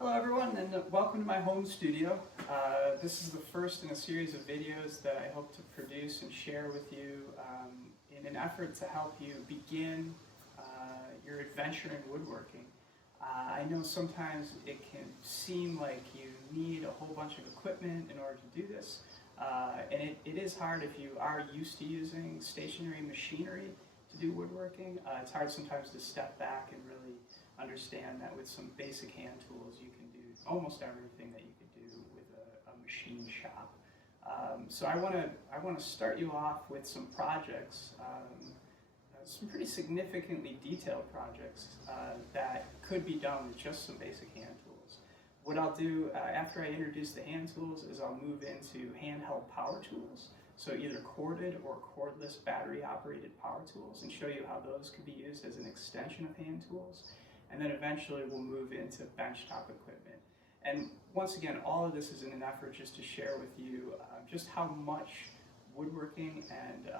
Hello everyone, and welcome to my home studio. This is the first in a series of videos that I hope to produce and share with you in an effort to help you begin your adventure in woodworking. I know sometimes it can seem like you need a whole bunch of equipment in order to do this, and it is hard if you are used to using stationary machinery to do woodworking. It's hard sometimes to step back and really understand that with some basic hand tools you can do almost everything that you could do with a machine shop. So I want to start you off with some projects, some pretty significantly detailed projects that could be done with just some basic hand tools. What I'll do after I introduce the hand tools is I'll move into handheld power tools. So either corded or cordless battery operated power tools, and show you how those could be used as an extension of hand tools. And then eventually we'll move into benchtop equipment. And once again, all of this is in an effort just to share with you just how much woodworking and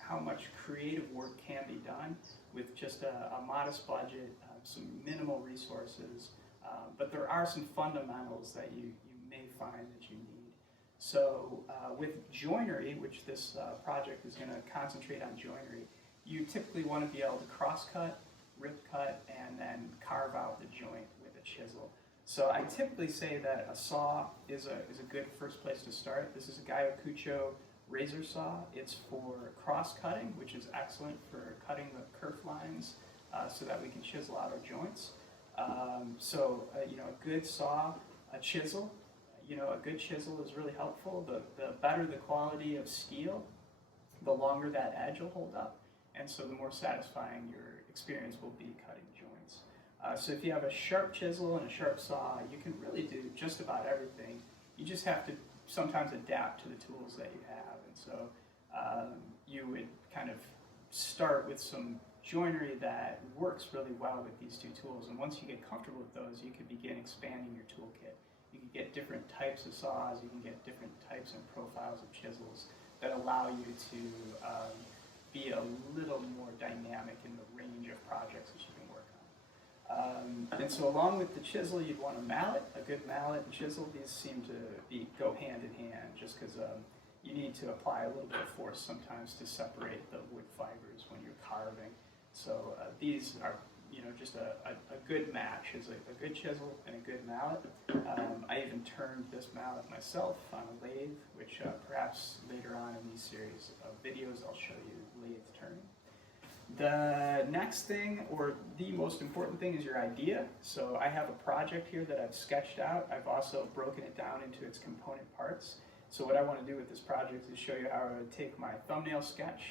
how much creative work can be done with just a modest budget, some minimal resources, but there are some fundamentals that you may find that you need. So with joinery, which this project is going to concentrate on joinery, you typically want to be able to cross-cut, rip cut, and then carve out the joint with a chisel. So I typically say that a saw is a good first place to start. This is a Gaiokucho razor saw. It's for cross cutting, which is excellent for cutting the kerf lines so that we can chisel out our joints. A good saw, a chisel. A good chisel is really helpful. The better the quality of steel, the longer that edge will hold up, and so the more satisfying your experience will be cutting joints. So if you have a sharp chisel and a sharp saw, you can really do just about everything. You just have to sometimes adapt to the tools that you have. And so you would kind of start with some joinery that works really well with these two tools. And once you get comfortable with those, you can begin expanding your toolkit. You can get different types of saws, you can get different types and profiles of chisels that allow you to be a little more dynamic in the range of projects that you can work on. And so along with the chisel, you'd want a mallet, a good mallet and chisel. These seem to go hand in hand just because you need to apply a little bit of force sometimes to separate the wood fibers when you're carving. So these are just a good match is a good chisel and a good mallet. I even turned this mallet myself on a lathe, which perhaps later on in these series of videos I'll show you lathe turning. The next thing, or the most important thing, is your idea. So I have a project here that I've sketched out. I've also broken it down into its component parts. So what I want to do with this project is show you how I would take my thumbnail sketch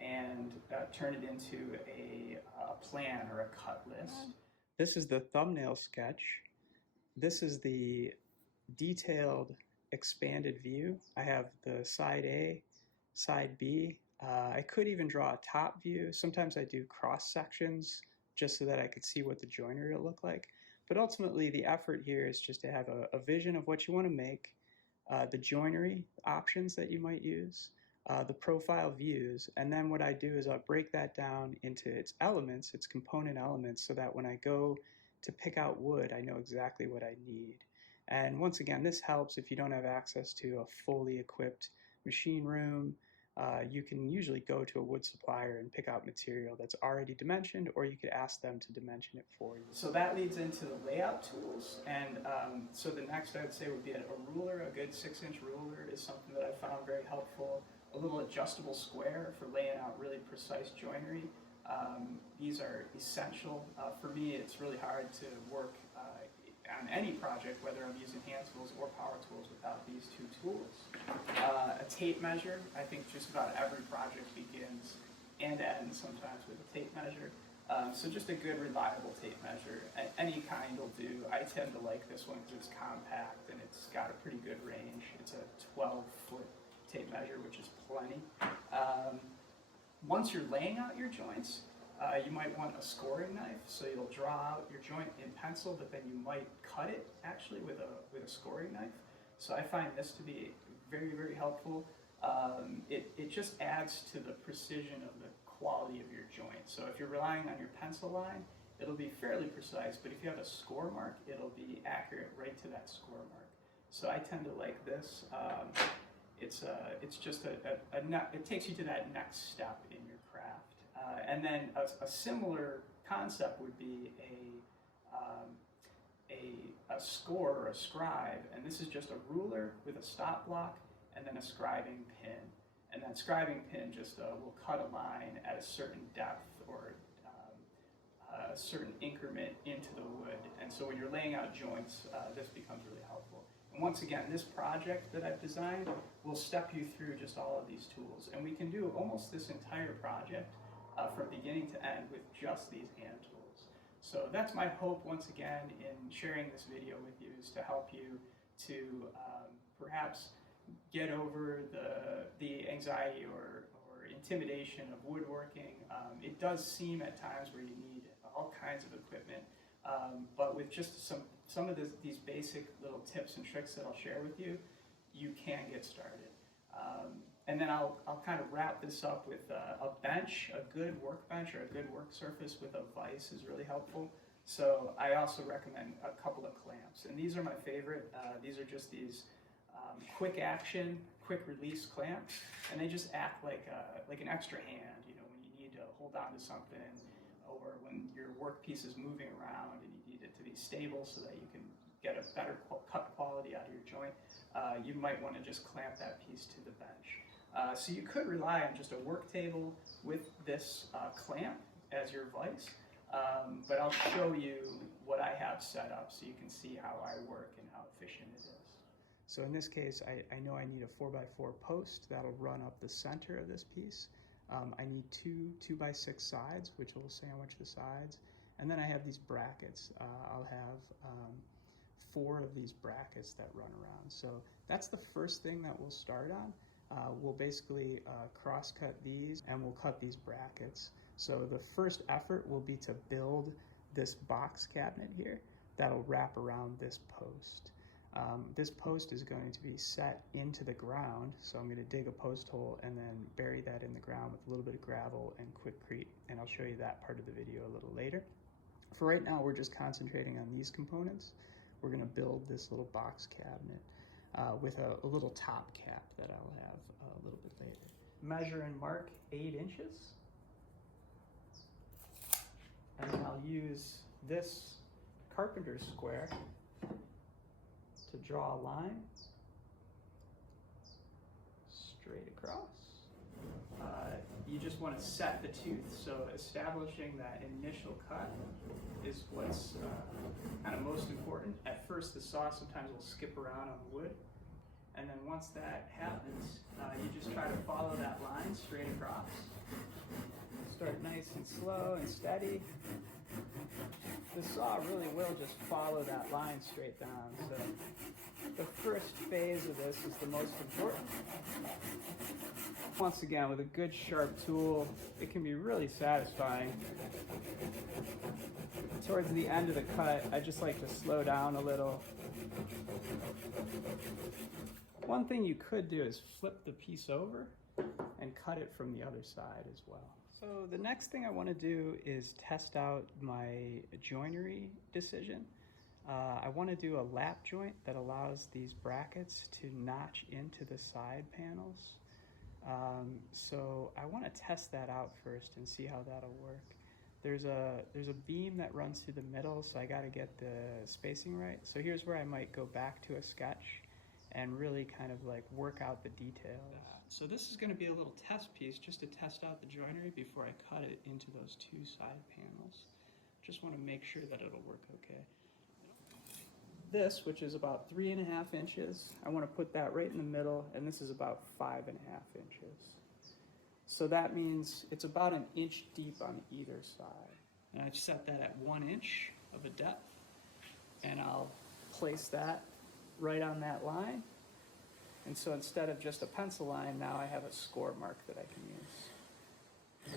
and turn it into a plan or a cut list. This is the thumbnail sketch. This is the detailed expanded view. I have the side A, side B. I could even draw a top view. Sometimes I do cross sections just so that I could see what the joinery will look like. But ultimately the effort here is just to have a vision of what you want to make, the joinery options that you might use, the profile views, and then what I do is I'll break that down into its elements, its component elements, so that when I go to pick out wood, I know exactly what I need. And once again, this helps if you don't have access to a fully equipped machine room. You can usually go to a wood supplier and pick out material that's already dimensioned, or you could ask them to dimension it for you. So that leads into the layout tools, and so the next I would say would be a ruler. A good 6-inch ruler is something that I found very helpful. A little adjustable square for laying out really precise joinery. These are essential. For me, it's really hard to work on any project, whether I'm using hand tools or power tools, without these two tools. A tape measure. I think just about every project begins and ends sometimes with a tape measure. So just a good, reliable tape measure. Any kind will do. I tend to like this one because it's compact and it's got a pretty good range. It's a 12-foot tape measure, which is plenty. Once you're laying out your joints, you might want a scoring knife, so you'll draw out your joint in pencil, but then you might cut it actually with a scoring knife. So I find this to be very, very helpful. It just adds to the precision of the quality of your joint. So if you're relying on your pencil line, it'll be fairly precise, but if you have a score mark, it'll be accurate right to that score mark. So I tend to like this. It's just it takes you to that next step in your craft. And then a similar concept would be a score or a scribe, and this is just a ruler with a stop block and then a scribing pin. And that scribing pin just will cut a line at a certain depth or a certain increment into the wood. And so when you're laying out joints, this becomes really helpful. And once again, this project that I've designed will step you through just all of these tools. And we can do almost this entire project from beginning to end with just these hand tools. So that's my hope, once again, in sharing this video with you, is to help you to perhaps get over the anxiety or intimidation of woodworking. It does seem at times where you need all kinds of equipment, but with just some of these basic little tips and tricks that I'll share with you, you can get started. And then I'll kind of wrap this up with a bench, a good workbench or a good work surface with a vise is really helpful. So I also recommend a couple of clamps, and these are my favorite. These are just these quick action, quick release clamps, and they just act like an extra hand, you know, when you need to hold on to something, or when your workpiece is moving around and you need it to be stable so that you can get a better cut quality out of your joint. You might want to just clamp that piece to the bench. So you could rely on just a work table with this clamp as your vise, but I'll show you what I have set up so you can see how I work and how efficient it is. So in this case, I know I need a 4x4 post that'll run up the center of this piece. I need two 2x6 sides, which will sandwich the sides. And then I have these brackets. I'll have 4 of these brackets that run around. So that's the first thing that we'll start on. We'll basically cross-cut these, and we'll cut these brackets. So the first effort will be to build this box cabinet here that'll wrap around this post. This post is going to be set into the ground, so I'm going to dig a post hole and then bury that in the ground with a little bit of gravel and quickcrete, and I'll show you that part of the video a little later. For right now, we're just concentrating on these components. We're going to build this little box cabinet with a little top cap that I'll have a little bit later. Measure and mark 8 inches, and then I'll use this carpenter's square to draw a line straight across. You just want to set the tooth, so establishing that initial cut is what's kind of most important. At first, the saw sometimes will skip around on wood, and then once that happens, you just try to follow that line straight across. Start nice and slow and steady. The saw really will just follow that line straight down. So the first phase of this is the most important. Once again, with a good sharp tool, it can be really satisfying. Towards the end of the cut, I just like to slow down a little. One thing you could do is flip the piece over and cut it from the other side as well. So the next thing I want to do is test out my joinery decision. I want to do a lap joint that allows these brackets to notch into the side panels. So I want to test that out first and see how that'll work. There's a beam that runs through the middle, so I got to get the spacing right. So here's where I might go back to a sketch and really kind of like work out the details. So this is going to be a little test piece just to test out the joinery before I cut it into those 2 side panels. Just want to make sure that it'll work okay. This, which is about 3.5 inches, I want to put that right in the middle, and this is about 5.5 inches. So that means it's about 1 inch deep on either side. And I've set that at 1 inch of a depth, and I'll place that right on that line. And so instead of just a pencil line, now I have a score mark that I can use.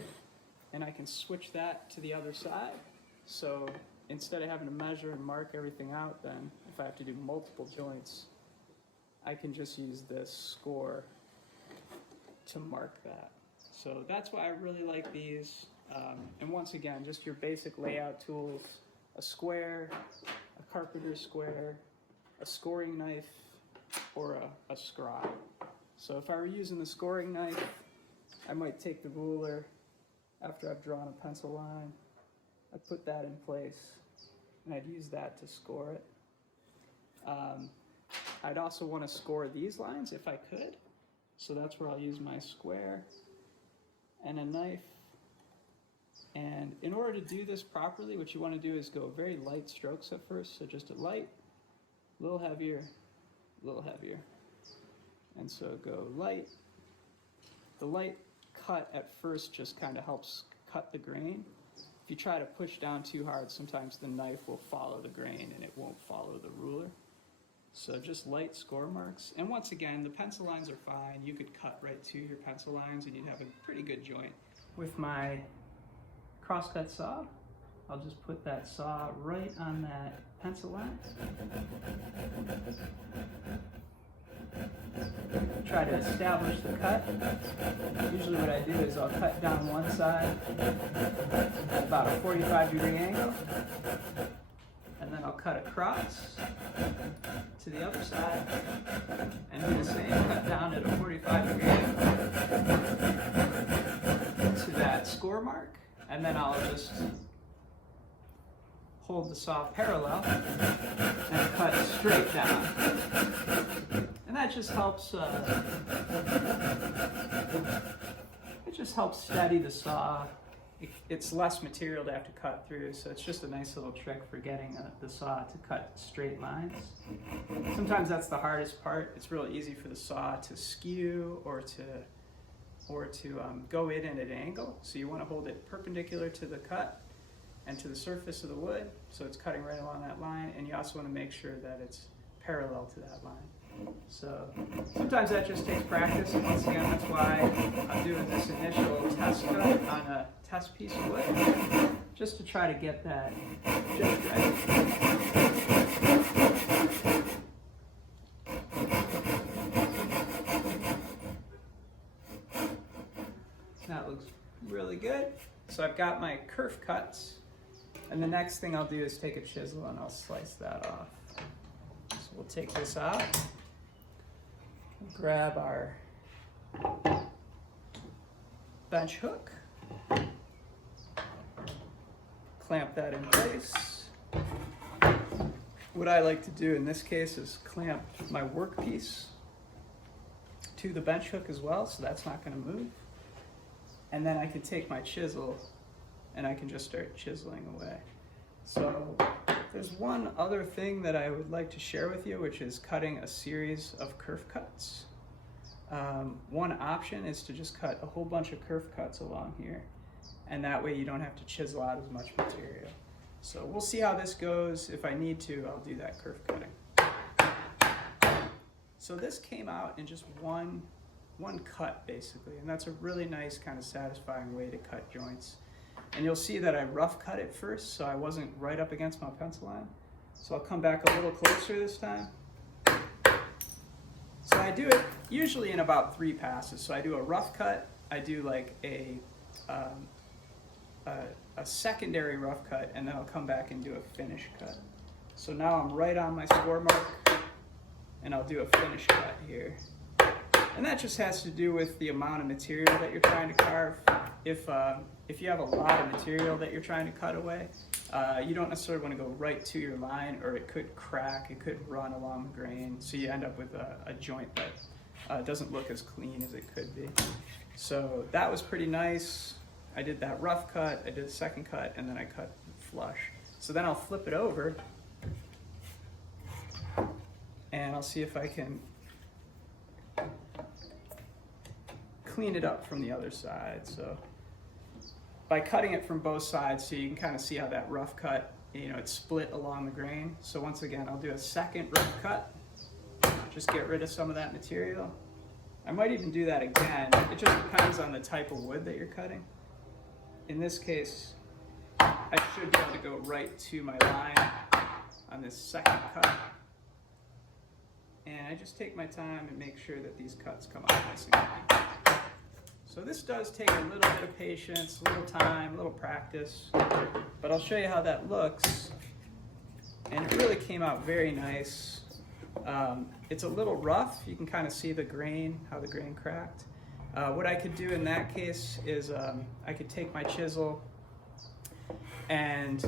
And I can switch that to the other side. So instead of having to measure and mark everything out, then if I have to do multiple joints, I can just use this score to mark that. So that's why I really like these. And once again, just your basic layout tools, a square, a carpenter's square, a scoring knife, or a scribe. So if I were using the scoring knife, I might take the ruler after I've drawn a pencil line, I'd put that in place, and I'd use that to score it. I'd also want to score these lines if I could, so that's where I'll use my square and a knife. And in order to do this properly, what you want to do is go very light strokes at first, so just a light, a little heavier, a little heavier. And so go light. The light cut at first just kind of helps cut the grain. If you try to push down too hard, sometimes the knife will follow the grain and it won't follow the ruler. So just light score marks. And once again, the pencil lines are fine. You could cut right to your pencil lines and you'd have a pretty good joint. With my crosscut saw, I'll just put that saw right on that pencil line. Try to establish the cut. Usually what I do is I'll cut down one side at about a 45-degree angle, and then I'll cut across to the other side and do the same, cut down at a 45-degree angle to that score mark, and then I'll just hold the saw parallel and cut straight down. And that just helps, it just helps steady the saw. It's less material to have to cut through, so it's just a nice little trick for getting the saw to cut straight lines. Sometimes that's the hardest part. It's real easy for the saw to skew or to go in at an angle. So you want to hold it perpendicular to the cut and to the surface of the wood, so it's cutting right along that line, and you also want to make sure that it's parallel to that line. So sometimes that just takes practice, and once again, that's why I'm doing this initial test cut on a test piece of wood, just to try to get that just right. That looks really good. So I've got my kerf cuts, and the next thing I'll do is take a chisel and I'll slice that off. So we'll take this out. Grab our bench hook, clamp that in place. What I like to do in this case is clamp my workpiece to the bench hook as well, so that's not going to move. And then I can take my chisel and I can just start chiseling away. So there's one other thing that I would like to share with you, which is cutting a series of kerf cuts. One option is to just cut a whole bunch of kerf cuts along here, and that way you don't have to chisel out as much material. So we'll see how this goes. If I need to, I'll do that kerf cutting. So this came out in just one cut basically, and that's a really nice kind of satisfying way to cut joints. And you'll see that I rough cut it first, so I wasn't right up against my pencil line. So I'll come back a little closer this time. So I do it usually in about 3 passes. So I do a rough cut, I do like a secondary rough cut, and then I'll come back and do a finish cut. So now I'm right on my score mark, and I'll do a finish cut here. And that just has to do with the amount of material that you're trying to carve. If you have a lot of material that you're trying to cut away, you don't necessarily want to go right to your line, or it could crack, it could run along the grain, so you end up with a joint that doesn't look as clean as it could be. So that was pretty nice. I did that rough cut, I did a second cut, and then I cut flush. So then I'll flip it over, and I'll see if I can clean it up from the other side. So by cutting it from both sides, so you can kind of see how that rough cut, it's split along the grain. So once again, I'll do a second rough cut, just get rid of some of that material. I might even do that again. It just depends on the type of wood that you're cutting. In this case, I should be able to go right to my line on this second cut. And I just take my time and make sure that these cuts come out nice and clean. So this does take a little bit of patience, a little time, a little practice, but I'll show you how that looks. And it really came out very nice. It's a little rough. You can kind of see the grain, how the grain cracked. What I could do in that case is I could take my chisel and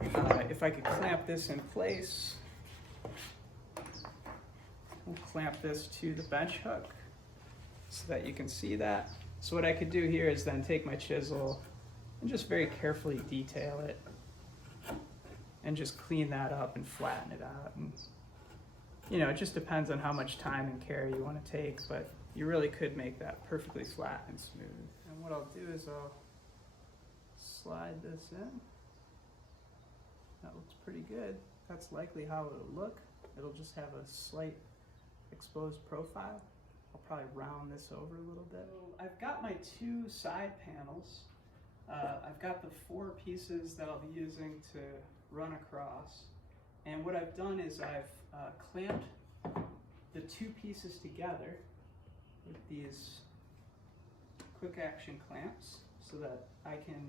if I could clamp this in place, we'll clamp this to the bench hook so that you can see that. So what I could do here is then take my chisel and just very carefully detail it and just clean that up and flatten it out. And, you know, it just depends on how much time and care you want to take, but you really could make that perfectly flat and smooth. And what I'll do is I'll slide this in. That looks pretty good. That's likely how it'll look. It'll just have a slight exposed profile. I'll probably round this over a little bit. So I've got my two side panels. I've got the 4 pieces that I'll be using to run across. And what I've done is I've clamped the 2 pieces together with these quick action clamps so that I can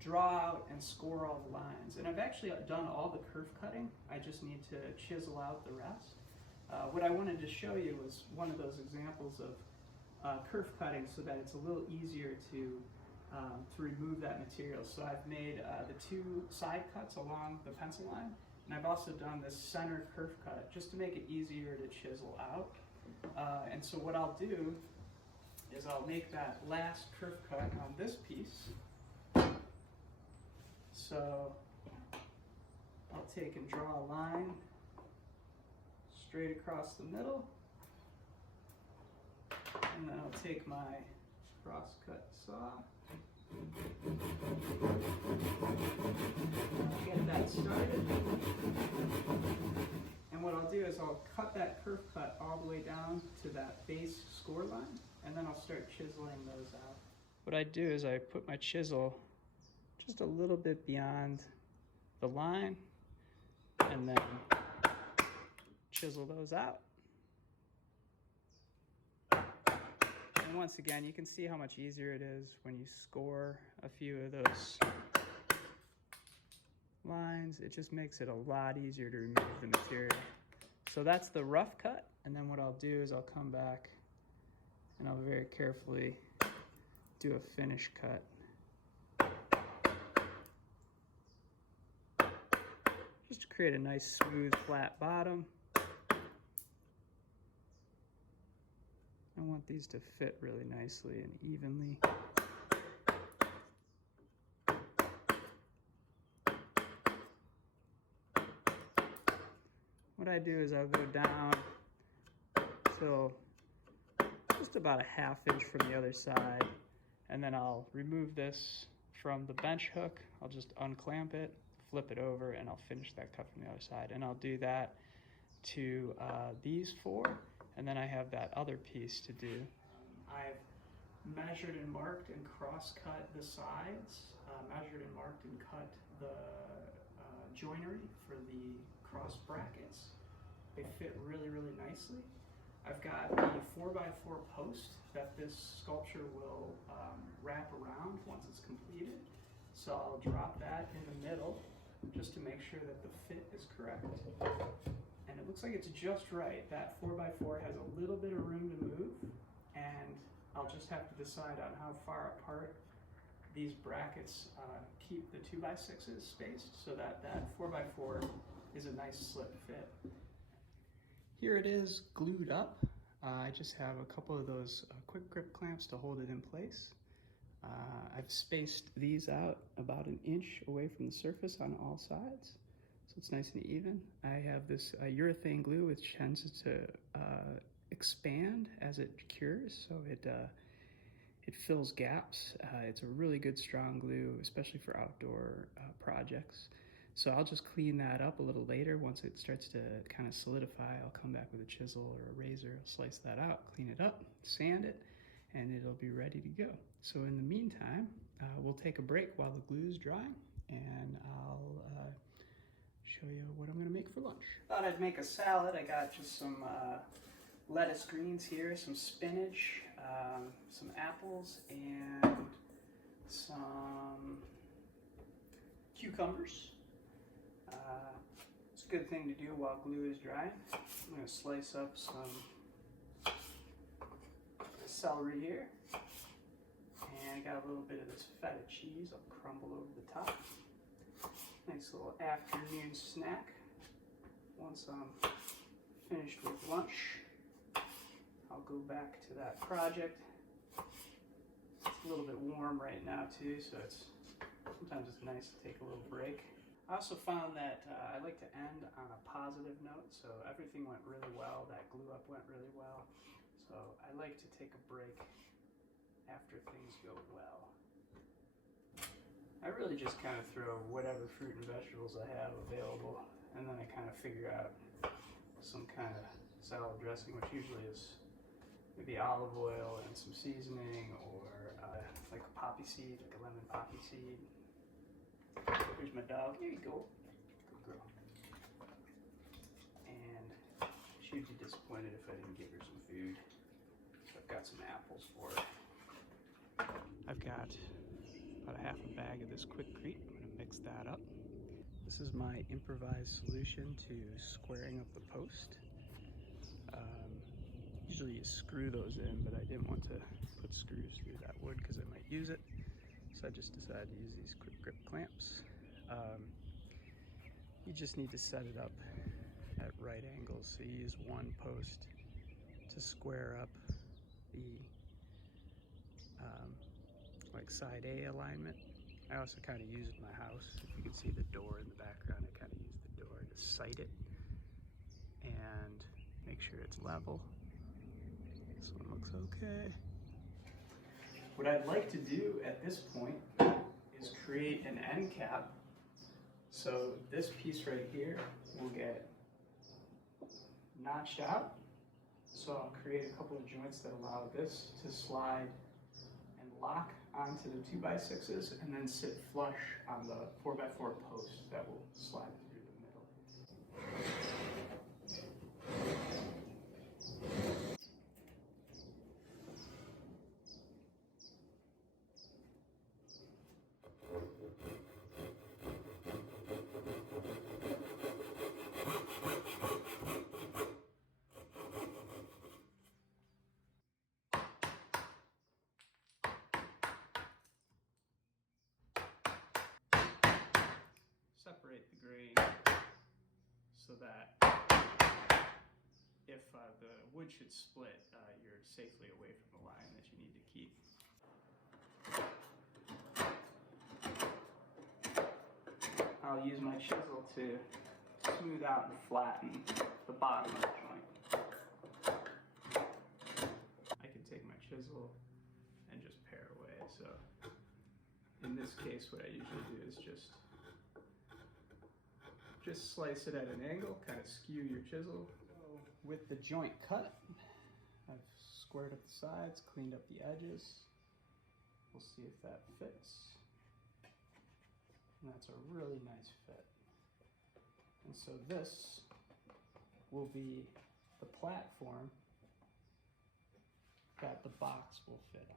draw out and score all the lines. And I've actually done all the curve cutting. I just need to chisel out the rest. What I wanted to show you was one of those examples of curve cutting so that it's a little easier to remove that material. So I've made the 2 side cuts along the pencil line, and I've also done this center curve cut just to make it easier to chisel out. And so what I'll do is I'll make that last curve cut on this piece. So I'll take and draw a line straight across the middle, and then I'll take my crosscut saw, get that started, and what I'll do is I'll cut that curve cut all the way down to that base score line, and then I'll start chiseling those out. What I do is I put my chisel just a little bit beyond the line, and then chisel those out. And once again, you can see how much easier it is when you score a few of those lines. It just makes it a lot easier to remove the material. So that's the rough cut, and then what I'll do is I'll come back and I'll very carefully do a finish cut. Just to create a nice smooth flat bottom. I want these to fit really nicely and evenly. What I do is I'll go down till just about a ½ inch from the other side, and then I'll remove this from the bench hook. I'll just unclamp it, flip it over, and I'll finish that cut from the other side. And I'll do that to these 4, and then I have that other piece to do. I've measured and marked and cross-cut the sides, measured and marked and cut the joinery for the cross brackets. They fit really, really nicely. I've got the 4x4 post that this sculpture will wrap around once it's completed. So I'll drop that in the middle just to make sure that the fit is correct. And it looks like it's just right. That 4x4 has a little bit of room to move, and I'll just have to decide on how far apart these brackets keep the 2x6s spaced so that that 4x4 is a nice slip fit. Here it is glued up. I just have a couple of those quick grip clamps to hold it in place. I've spaced these out about 1 inch away from the surface on all sides, so it's nice and even. I have this urethane glue which tends to expand as it cures, so it fills gaps. It's a really good strong glue, especially for outdoor projects. So I'll just clean that up a little later. Once it starts to kind of solidify, I'll come back with a chisel or a razor, slice that out, clean it up, sand it, and it'll be ready to go. So in the meantime, we'll take a break while the glue is drying, and I'll show you what I'm gonna make for lunch. Thought I'd make a salad. I got just some lettuce greens here, some spinach, some apples and some cucumbers. It's a good thing to do while glue is drying. I'm going to slice up some celery here. And I got a little bit of this feta cheese I'll crumble over the top. Nice little afternoon snack. Once I'm finished with lunch, I'll go back to that project. It's a little bit warm right now too, so sometimes it's nice to take a little break. I also found that I like to end on a positive note, so everything went really well, that glue up went really well. So I like to take a break after things go well. I really just kind of throw whatever fruit and vegetables I have available, and then I kind of figure out some kind of salad dressing, which usually is maybe olive oil and some seasoning, or like a poppy seed, like a lemon poppy seed. Here's my dog. Here you go. Good girl. And she'd be disappointed if I didn't give her some food. So I've got some apples for her. I've got about a half a bag of this quickcrete. I'm going to mix that up. This is my improvised solution to squaring up the post. Usually you screw those in, but I didn't want to put screws through that wood because I might use it. So I just decided to use these quick grip clamps. You just need to set it up at right angles. So you use one post to square up the like side A alignment. I also kind of use it in my house. If you can see the door in the background, I kind of use the door to sight it and make sure it's level. This one looks okay. What I'd like to do at this point is create an end cap. So this piece right here will get notched out. So I'll create a couple of joints that allow this to slide and lock onto the 2x6s and then sit flush on the 4x4 post that will slide through the middle. Separate the grain so that if the wood should split, you're safely away from the line that you need to keep. I'll use my chisel to smooth out and flatten the bottom of the joint. I can take my chisel and just pare away. So in this case, what I usually do is just slice it at an angle, kind of skew your chisel. So with the joint cut, I've squared up the sides, cleaned up the edges. We'll see if that fits. And that's a really nice fit. And so this will be the platform that the box will fit on.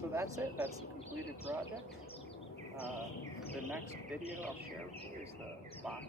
So that's it. That's the completed project. The next video I'll share with you is the box.